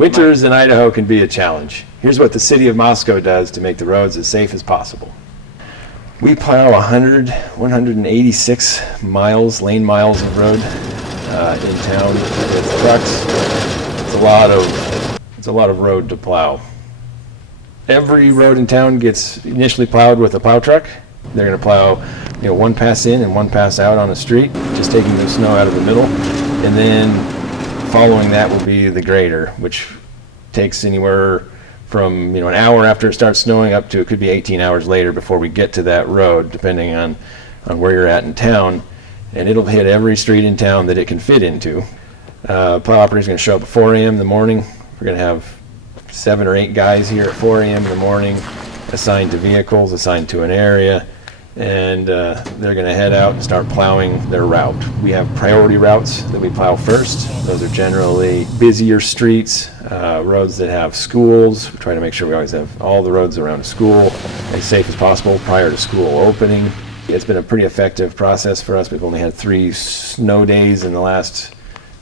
Winters in Idaho can be a challenge. Here's what the city of Moscow does to make the roads as safe as possible. We plow 186 lane miles of road in town with trucks. It's a lot of road to plow. Every road in town gets initially plowed with a plow truck. They're going to plow, one pass in and one pass out on a street, just taking the snow out of the middle. And then following that will be the grader, which takes anywhere from an hour after it starts snowing up to it could be 18 hours later before we get to that road, depending on where you're at in town. And it'll hit every street in town that it can fit into. Plow operator's going to show up at 4 a.m. in the morning. We're going to have 7 or 8 guys here at 4 a.m. in the morning, assigned to vehicles, assigned to an area, and they're going to head out and start plowing their route. We have priority routes that we plow first. Those are generally busier streets, roads that have schools. We try to make sure we always have all the roads around a school as safe as possible prior to school opening. It's been a pretty effective process for us. We've only had 3 snow days in the last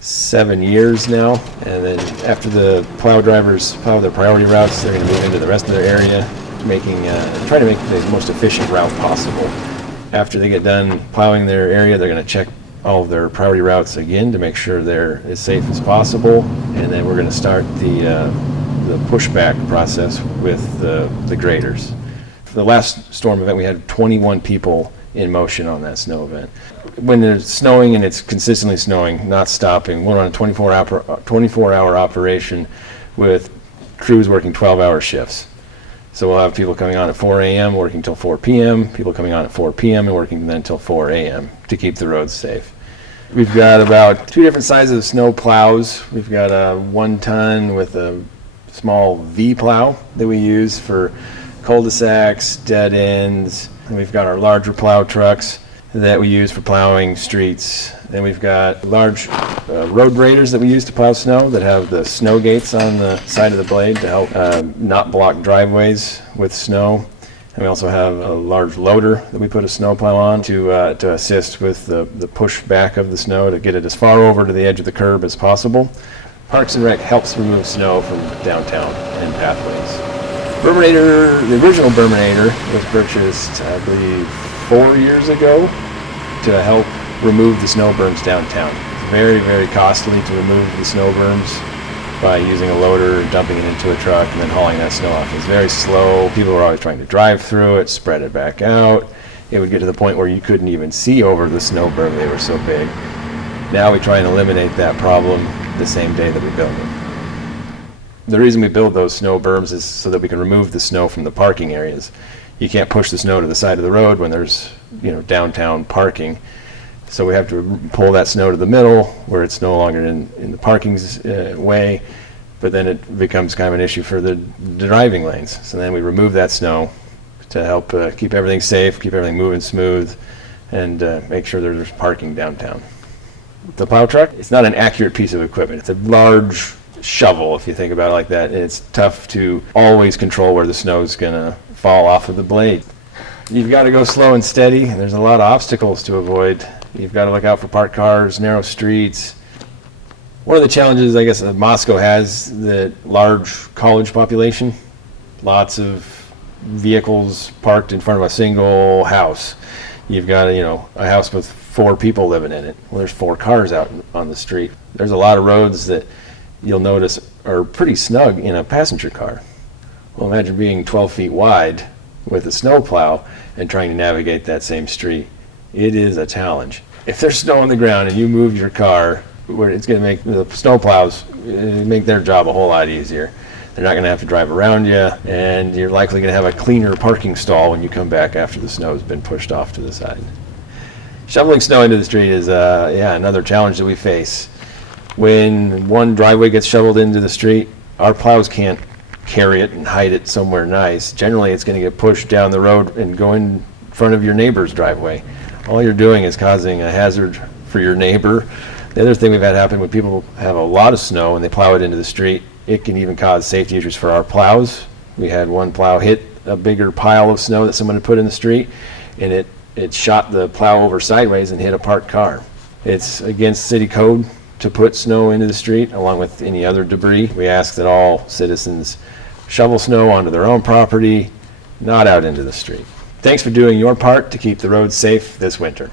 7 years now, and then after the plow drivers plow their priority routes, they're going to move into the rest of their area, trying to make the most efficient route possible. After they get done plowing their area, they're going to check all of their priority routes again to make sure they're as safe as possible, and then we're going to start the pushback process with the graders. For the last storm event, we had 21 people in motion on that snow event. When it's snowing and it's consistently snowing, not stopping, we're on a 24-hour operation with crews working 12-hour shifts. So we'll have people coming on at 4 a.m. working till 4 p.m., people coming on at 4 p.m. and working then till 4 a.m. to keep the roads safe. We've got about 2 different sizes of snow plows. We've got a 1 ton with a small V plow that we use for cul-de-sacs, dead ends. And we've got our larger plow trucks that we use for plowing streets. Then we've got large road graders that we use to plow snow that have the snow gates on the side of the blade to help not block driveways with snow. And we also have a large loader that we put a snow plow on to assist with the push back of the snow to get it as far over to the edge of the curb as possible. Parks and Rec helps remove snow from downtown and pathways. Berminator, the original Berminator was purchased, I believe, 4 years ago to help remove the snow berms downtown. It's very, very costly to remove the snow berms by using a loader, dumping it into a truck, and then hauling that snow off. It's very slow. People were always trying to drive through it, spread it back out. It would get to the point where you couldn't even see over the snow berm. They were so big. Now we try and eliminate that problem the same day that we build it. The reason we build those snow berms is so that we can remove the snow from the parking areas. You can't push the snow to the side of the road when there's downtown parking. So we have to pull that snow to the middle where it's no longer in the parking's way, but then it becomes kind of an issue for the driving lanes. So then we remove that snow to help keep everything safe, keep everything moving smooth, and make sure there's parking downtown. The plow truck, it's not an accurate piece of equipment. It's a large shovel, if you think about it like that, and it's tough to always control where the snow's gonna fall off of the blade. You've got to go slow and steady. There's a lot of obstacles to avoid. You've got to look out for parked cars, narrow streets. One of the challenges, I guess, that Moscow has, the large college population. Lots of vehicles parked in front of a single house. You've got a house with 4 people living in it. Well, there's 4 cars out on the street. There's a lot of roads that you'll notice are pretty snug in a passenger car. Well, imagine being 12 feet wide with a snowplow and trying to navigate that same street. It is a challenge. If there's snow on the ground and you move your car, where it's going to make the snowplows make their job a whole lot easier. They're not going to have to drive around you, and you're likely going to have a cleaner parking stall when you come back after the snow's been pushed off to the side. Shoveling snow into the street is another challenge that we face. When one driveway gets shoveled into the street, our plows can't carry it and hide it somewhere nice. Generally, it's going to get pushed down the road and go in front of your neighbor's driveway. All you're doing is causing a hazard for your neighbor. The other thing we've had happen when people have a lot of snow and they plow it into the street, it can even cause safety issues for our plows. We had one plow hit a bigger pile of snow that someone had put in the street, and it shot the plow over sideways and hit a parked car. It's against city code to put snow into the street, along with any other debris. We ask that all citizens shovel snow onto their own property, not out into the street. Thanks for doing your part to keep the roads safe this winter.